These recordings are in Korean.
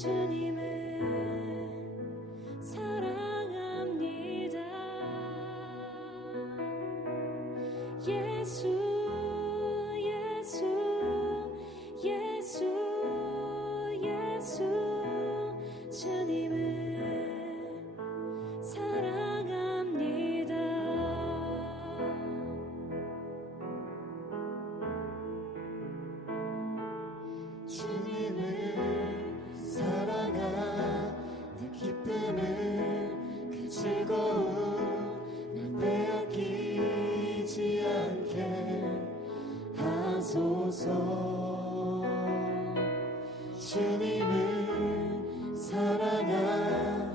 주님을 사랑합니다. 예수 예수 예수 예수 주님을 사랑합니다. 주님을 사랑하는 기쁨을 그 즐거움 날 빼앗기지 않게 하소서. 주님을 사랑하는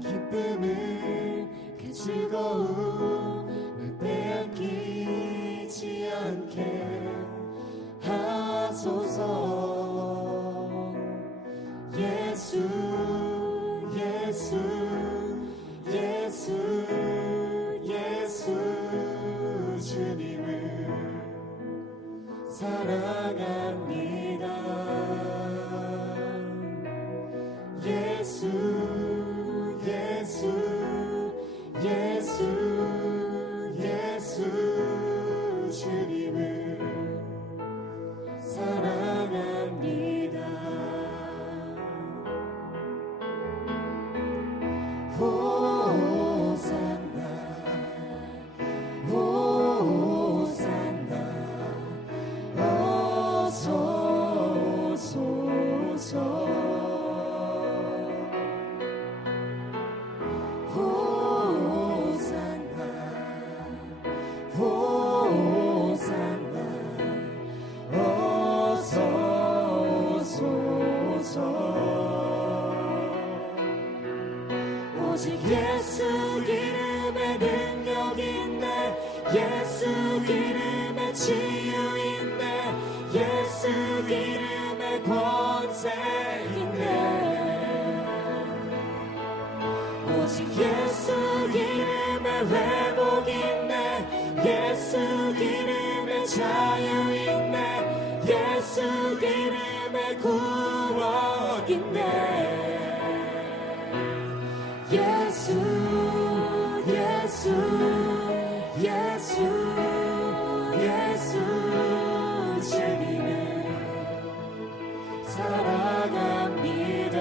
기쁨을 그 즐거움 날 빼앗기지 않게 하소서. 예수 예수 예수 예수 주님을 사랑합니다. 예수 예수 예수 예수 주님을 사랑합니다. 호산나 호산나 어서 오소서. 호산나 호산나 어서 오소서. 오직 예수 기름에 능력 있네. 예수 기름에 치유 있네. 예수 기름에 권세 있네. 오직 예수 기름에 회복 있네. 예수 기름에 자유 있네. 예수 기름에 구원 있네. 예수 예수 예수 예수 주님을 사랑합니다.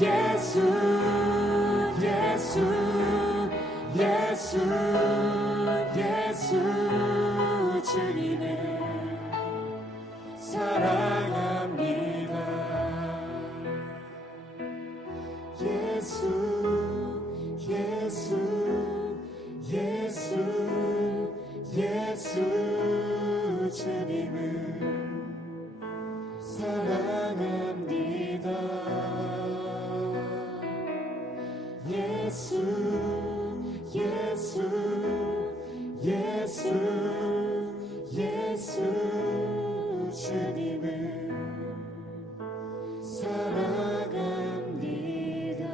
예수 예수 예수 예수 주님을 사랑합니다. 예수 예수 예수 예수 주님을 사랑합니다. 예수 예수 예수 예수 주님을 사랑합니다.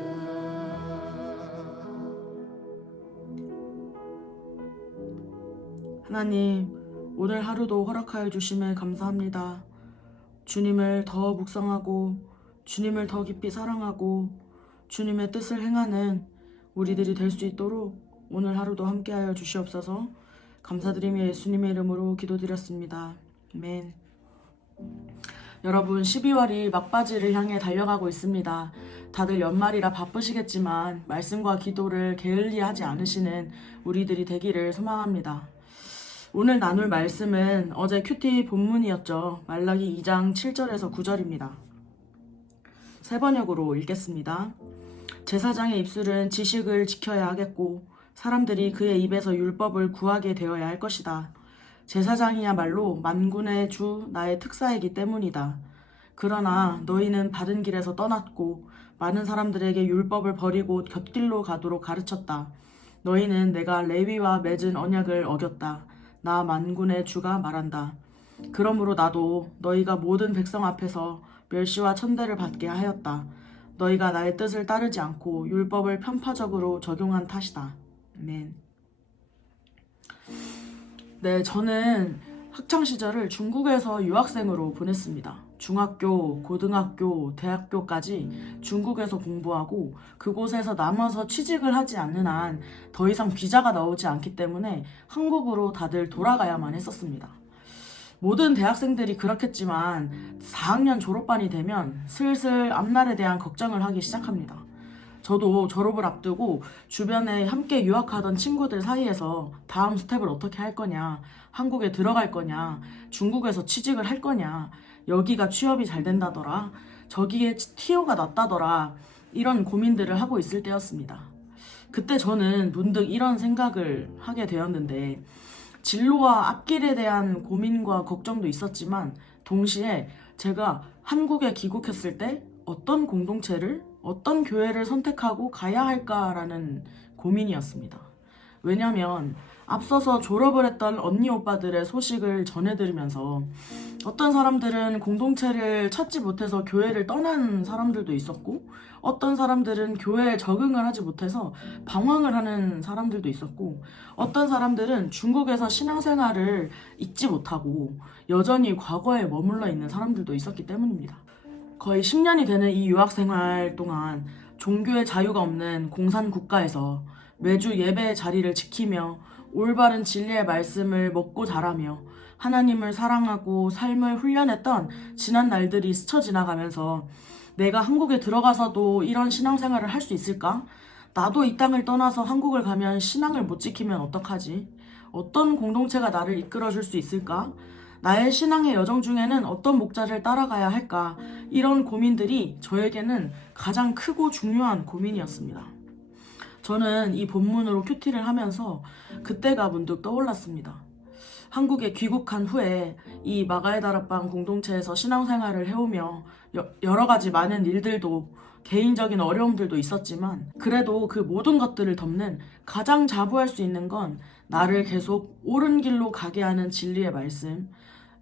하나님, 오늘 하루도 허락하여 주심에 감사합니다. 주님을 더 묵상하고 주님을 더 깊이 사랑하고 주님의 뜻을 행하는 우리들이 될 수 있도록 오늘 하루도 함께하여 주시옵소서. 감사드리며 예수님의 이름으로 기도드렸습니다. 아멘. 여러분, 12월이 막바지를 향해 달려가고 있습니다. 다들 연말이라 바쁘시겠지만 말씀과 기도를 게을리하지 않으시는 우리들이 되기를 소망합니다. 오늘 나눌 말씀은 어제 큐티 본문이었죠. 말라기 2장 7절에서 9절입니다. 세 번역으로 읽겠습니다. 제사장의 입술은 지식을 지켜야 하겠고 사람들이 그의 입에서 율법을 구하게 되어야 할 것이다. 제사장이야말로 만군의 주 나의 특사이기 때문이다. 그러나 너희는 바른 길에서 떠났고 많은 사람들에게 율법을 버리고 곁길로 가도록 가르쳤다. 너희는 내가 레위와 맺은 언약을 어겼다. 나 만군의 주가 말한다. 그러므로 나도 너희가 모든 백성 앞에서 멸시와 천대를 받게 하였다. 너희가 나의 뜻을 따르지 않고 율법을 편파적으로 적용한 탓이다. 아멘. 네, 저는 학창 시절을 중국에서 유학생으로 보냈습니다. 중학교, 고등학교, 대학교까지 중국에서 공부하고 그곳에서 남아서 취직을 하지 않는 한 더 이상 비자가 나오지 않기 때문에 한국으로 다들 돌아가야만 했었습니다. 모든 대학생들이 그렇겠지만 4학년 졸업반이 되면 슬슬 앞날에 대한 걱정을 하기 시작합니다. 저도 졸업을 앞두고 주변에 함께 유학하던 친구들 사이에서 다음 스텝을 어떻게 할 거냐, 한국에 들어갈 거냐, 중국에서 취직을 할 거냐, 여기가 취업이 잘 된다더라, 저기에 티오가 낮다더라, 이런 고민들을 하고 있을 때였습니다. 그때 저는 문득 이런 생각을 하게 되었는데, 진로와 앞길에 대한 고민과 걱정도 있었지만 동시에 제가 한국에 귀국했을 때 어떤 공동체를, 어떤 교회를 선택하고 가야 할까라는 고민이었습니다. 왜냐하면 앞서서 졸업을 했던 언니 오빠들의 소식을 전해들으면서 어떤 사람들은 공동체를 찾지 못해서 교회를 떠난 사람들도 있었고, 어떤 사람들은 교회에 적응을 하지 못해서 방황을 하는 사람들도 있었고, 어떤 사람들은 중국에서 신앙생활을 잊지 못하고 여전히 과거에 머물러 있는 사람들도 있었기 때문입니다. 거의 10년이 되는 이 유학생활 동안 종교의 자유가 없는 공산 국가에서 매주 예배의 자리를 지키며 올바른 진리의 말씀을 먹고 자라며 하나님을 사랑하고 삶을 훈련했던 지난 날들이 스쳐 지나가면서 내가 한국에 들어가서도 이런 신앙생활을 할 수 있을까? 나도 이 땅을 떠나서 한국을 가면 신앙을 못 지키면 어떡하지? 어떤 공동체가 나를 이끌어줄 수 있을까? 나의 신앙의 여정 중에는 어떤 목자를 따라가야 할까? 이런 고민들이 저에게는 가장 크고 중요한 고민이었습니다. 저는 이 본문으로 큐티를 하면서 그때가 문득 떠올랐습니다. 한국에 귀국한 후에 이 마가의 다락방 공동체에서 신앙생활을 해오며 여러 가지 많은 일들도, 개인적인 어려움들도 있었지만 그래도 그 모든 것들을 덮는 가장 자부할 수 있는 건 나를 계속 옳은 길로 가게 하는 진리의 말씀,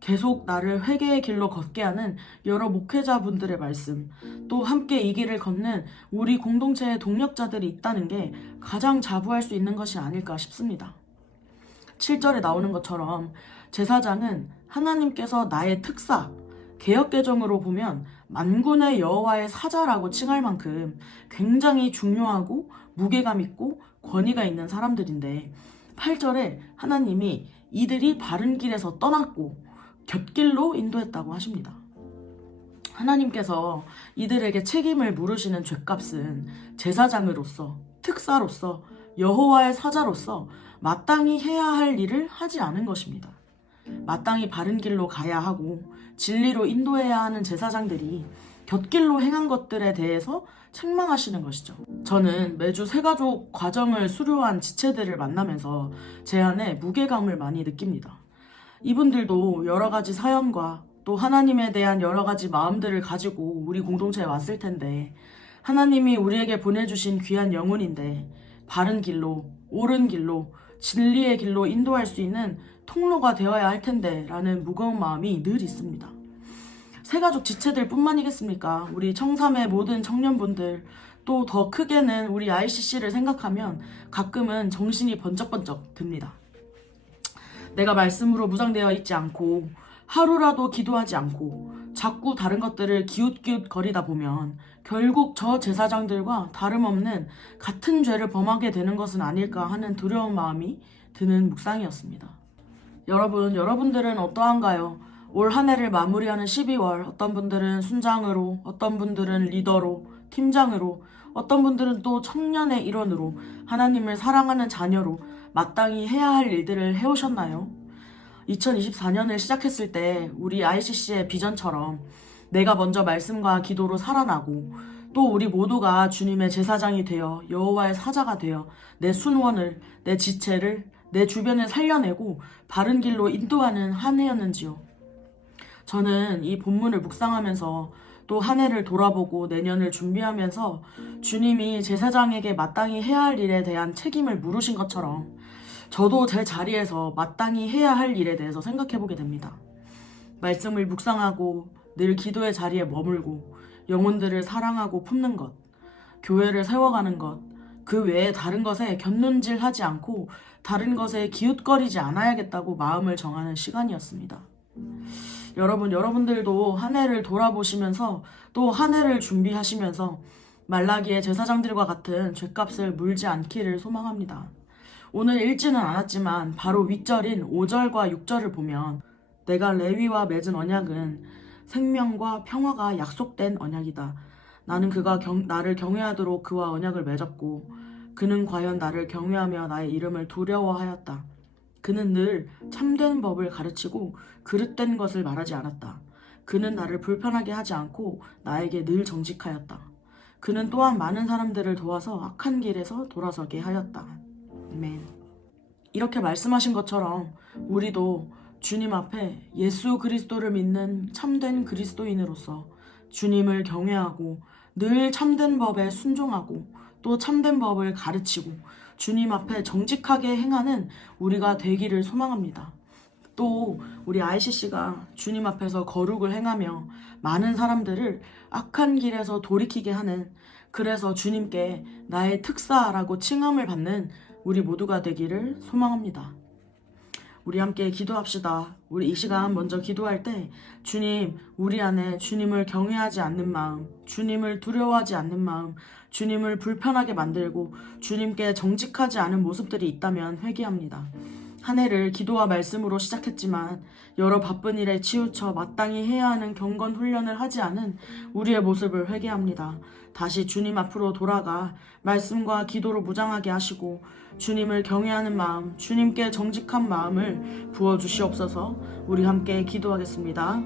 계속 나를 회개의 길로 걷게 하는 여러 목회자분들의 말씀, 또 함께 이 길을 걷는 우리 공동체의 동력자들이 있다는 게 가장 자부할 수 있는 것이 아닐까 싶습니다. 7절에 나오는 것처럼 제사장은 하나님께서 나의 특사, 개역개정으로 보면 만군의 여호와의 사자라고 칭할 만큼 굉장히 중요하고 무게감 있고 권위가 있는 사람들인데, 8절에 하나님이 이들이 바른 길에서 떠났고 곁길로 인도했다고 하십니다. 하나님께서 이들에게 책임을 물으시는 죗값은 제사장으로서, 특사로서, 여호와의 사자로서 마땅히 해야 할 일을 하지 않은 것입니다. 마땅히 바른 길로 가야 하고 진리로 인도해야 하는 제사장들이 곁길로 행한 것들에 대해서 책망하시는 것이죠. 저는 매주 새가족 과정을 수료한 지체들을 만나면서 제 안에 무게감을 많이 느낍니다. 이분들도 여러 가지 사연과 또 하나님에 대한 여러 가지 마음들을 가지고 우리 공동체에 왔을 텐데, 하나님이 우리에게 보내주신 귀한 영혼인데 바른 길로, 옳은 길로, 진리의 길로 인도할 수 있는 통로가 되어야 할 텐데 라는 무거운 마음이 늘 있습니다. 새가족 지체들 뿐만이겠습니까? 우리 청삼의 모든 청년분들, 또 더 크게는 우리 ICC를 생각하면 가끔은 정신이 번쩍번쩍 듭니다. 내가 말씀으로 무장되어 있지 않고 하루라도 기도하지 않고 자꾸 다른 것들을 기웃기웃 거리다 보면 결국 저 제사장들과 다름없는 같은 죄를 범하게 되는 것은 아닐까 하는 두려운 마음이 드는 묵상이었습니다. 여러분들은 어떠한가요? 올 한 해를 마무리하는 12월, 어떤 분들은 순장으로, 어떤 분들은 리더로, 팀장으로, 어떤 분들은 또 청년의 일원으로, 하나님을 사랑하는 자녀로 마땅히 해야 할 일들을 해오셨나요? 2024년을 시작했을 때 우리 ICC의 비전처럼 내가 먼저 말씀과 기도로 살아나고 또 우리 모두가 주님의 제사장이 되어 여호와의 사자가 되어 내 순원을, 내 지체를, 내 주변을 살려내고 바른 길로 인도하는 한 해였는지요. 저는 이 본문을 묵상하면서 또 한 해를 돌아보고 내년을 준비하면서 주님이 제사장에게 마땅히 해야 할 일에 대한 책임을 물으신 것처럼 저도 제 자리에서 마땅히 해야 할 일에 대해서 생각해보게 됩니다. 말씀을 묵상하고 늘 기도의 자리에 머물고 영혼들을 사랑하고 품는 것, 교회를 세워가는 것, 그 외에 다른 것에 곁눈질하지 않고 다른 것에 기웃거리지 않아야겠다고 마음을 정하는 시간이었습니다. 여러분들도 한 해를 돌아보시면서 또 한 해를 준비하시면서 말라기의 제사장들과 같은 죗값을 물지 않기를 소망합니다. 오늘 읽지는 않았지만 바로 윗절인 5절과 6절을 보면 내가 레위와 맺은 언약은 생명과 평화가 약속된 언약이다. 나는 그가 나를 경외하도록 그와 언약을 맺었고 그는 과연 나를 경외하며 나의 이름을 두려워하였다. 그는 늘 참된 법을 가르치고 그릇된 것을 말하지 않았다. 그는 나를 불편하게 하지 않고 나에게 늘 정직하였다. 그는 또한 많은 사람들을 도와서 악한 길에서 돌아서게 하였다. 아멘. 이렇게 말씀하신 것처럼 우리도 주님 앞에 예수 그리스도를 믿는 참된 그리스도인으로서 주님을 경외하고 늘 참된 법에 순종하고 또 참된 법을 가르치고 주님 앞에 정직하게 행하는 우리가 되기를 소망합니다. 또 우리 ICC가 주님 앞에서 거룩을 행하며 많은 사람들을 악한 길에서 돌이키게 하는, 그래서 주님께 나의 특사라고 칭함을 받는 우리 모두가 되기를 소망합니다. 우리 함께 기도합시다. 우리 이 시간 먼저 기도할 때 주님, 우리 안에 주님을 경외하지 않는 마음, 주님을 두려워하지 않는 마음, 주님을 불편하게 만들고 주님께 정직하지 않은 모습들이 있다면 회개합니다. 한 해를 기도와 말씀으로 시작했지만 여러 바쁜 일에 치우쳐 마땅히 해야 하는 경건 훈련을 하지 않은 우리의 모습을 회개합니다. 다시 주님 앞으로 돌아가 말씀과 기도로 무장하게 하시고 주님을 경외하는 마음, 주님께 정직한 마음을 부어주시옵소서. 우리 함께 기도하겠습니다.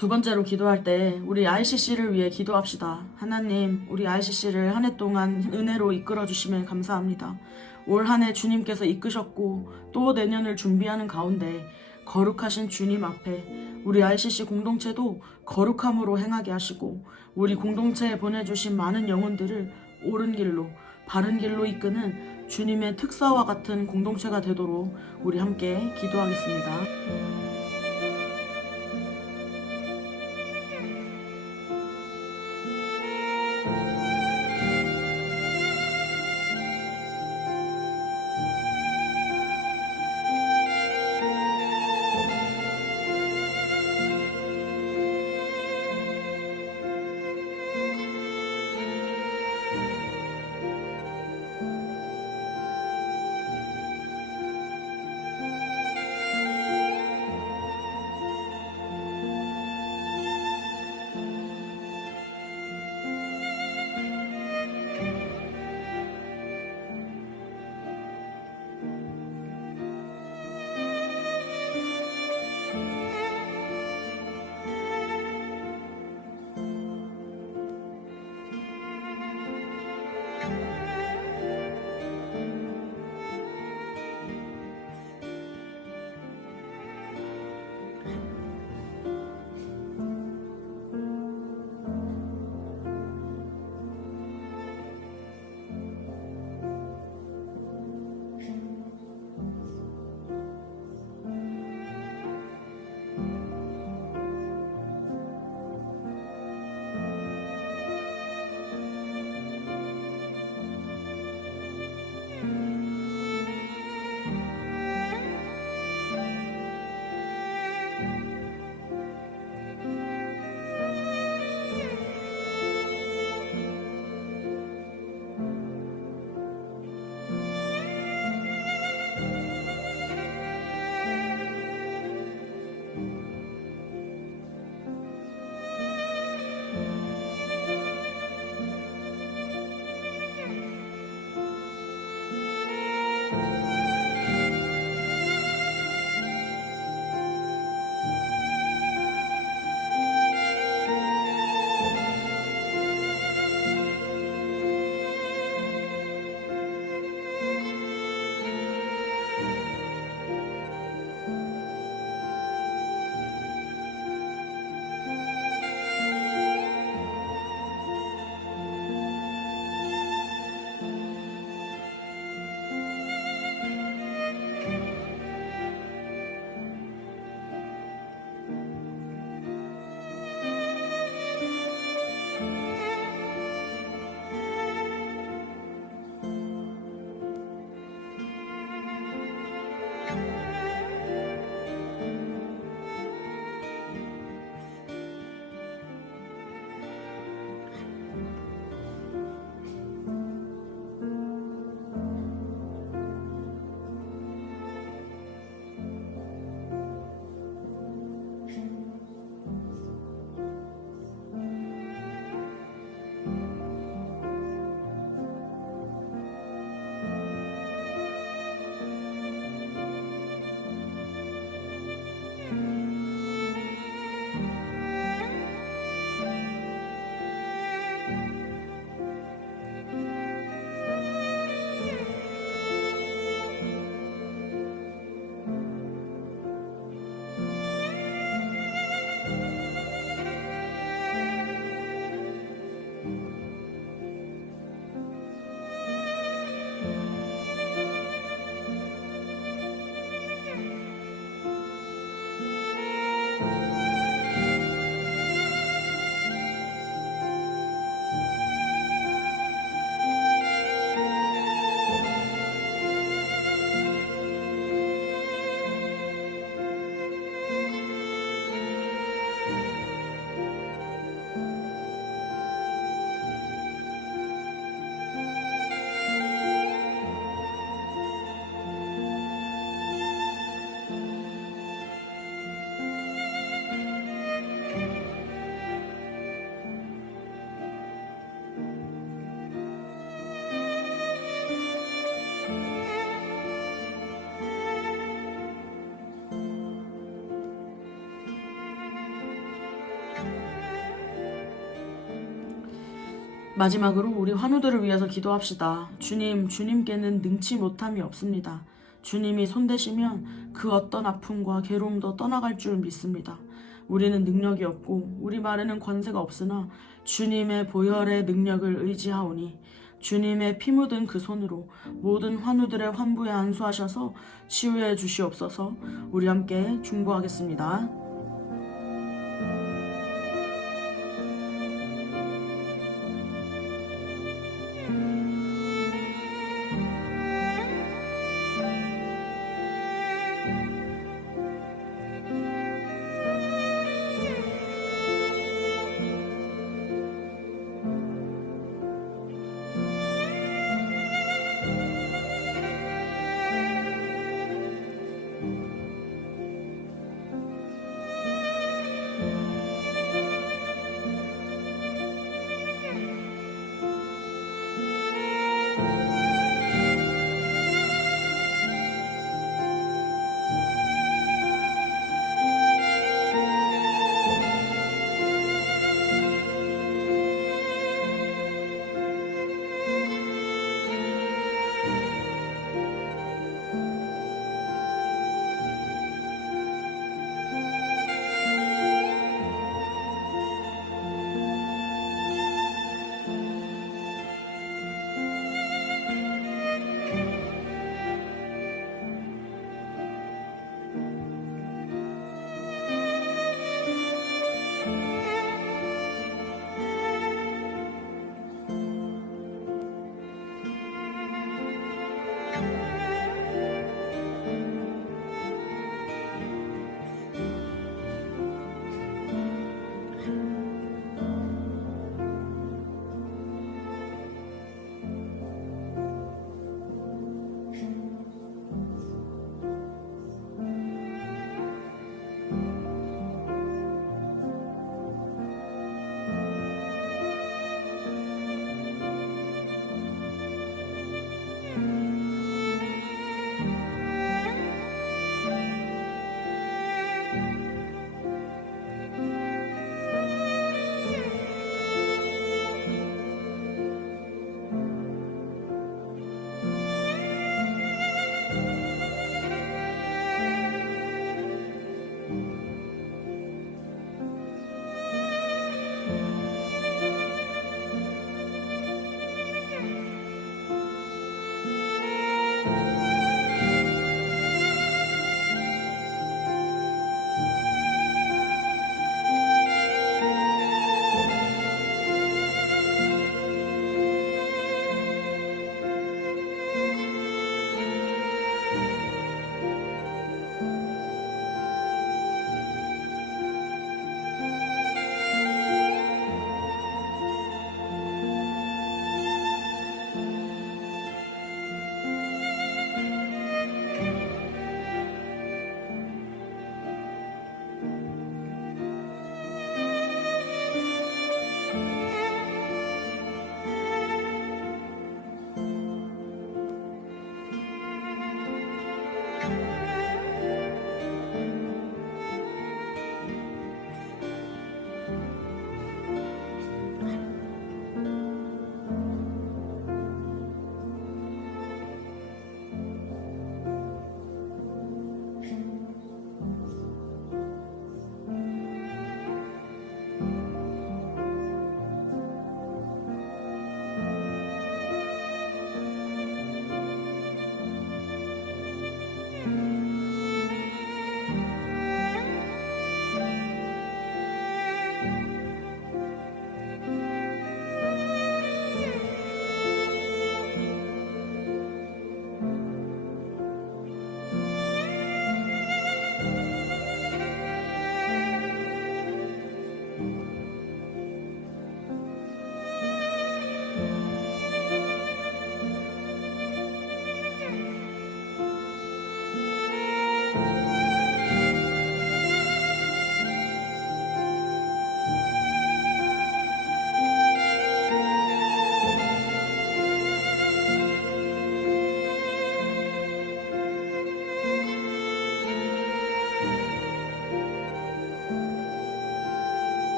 두 번째로 기도할 때 우리 ICC를 위해 기도합시다. 하나님, 우리 ICC를 한 해 동안 은혜로 이끌어 주시면 감사합니다. 올 한 해 주님께서 이끄셨고 또 내년을 준비하는 가운데 거룩하신 주님 앞에 우리 ICC 공동체도 거룩함으로 행하게 하시고 우리 공동체에 보내주신 많은 영혼들을 옳은 길로 바른 길로 이끄는 주님의 특사와 같은 공동체가 되도록 우리 함께 기도하겠습니다. 마지막으로 우리 환우들을 위해서 기도합시다. 주님, 주님께는 능치 못함이 없습니다. 주님이 손대시면 그 어떤 아픔과 괴로움도 떠나갈 줄 믿습니다. 우리는 능력이 없고 우리 말에는 권세가 없으나 주님의 보혈의 능력을 의지하오니 주님의 피 묻은 그 손으로 모든 환우들의 환부에 안수하셔서 치유해 주시옵소서. 우리 함께 중보하겠습니다.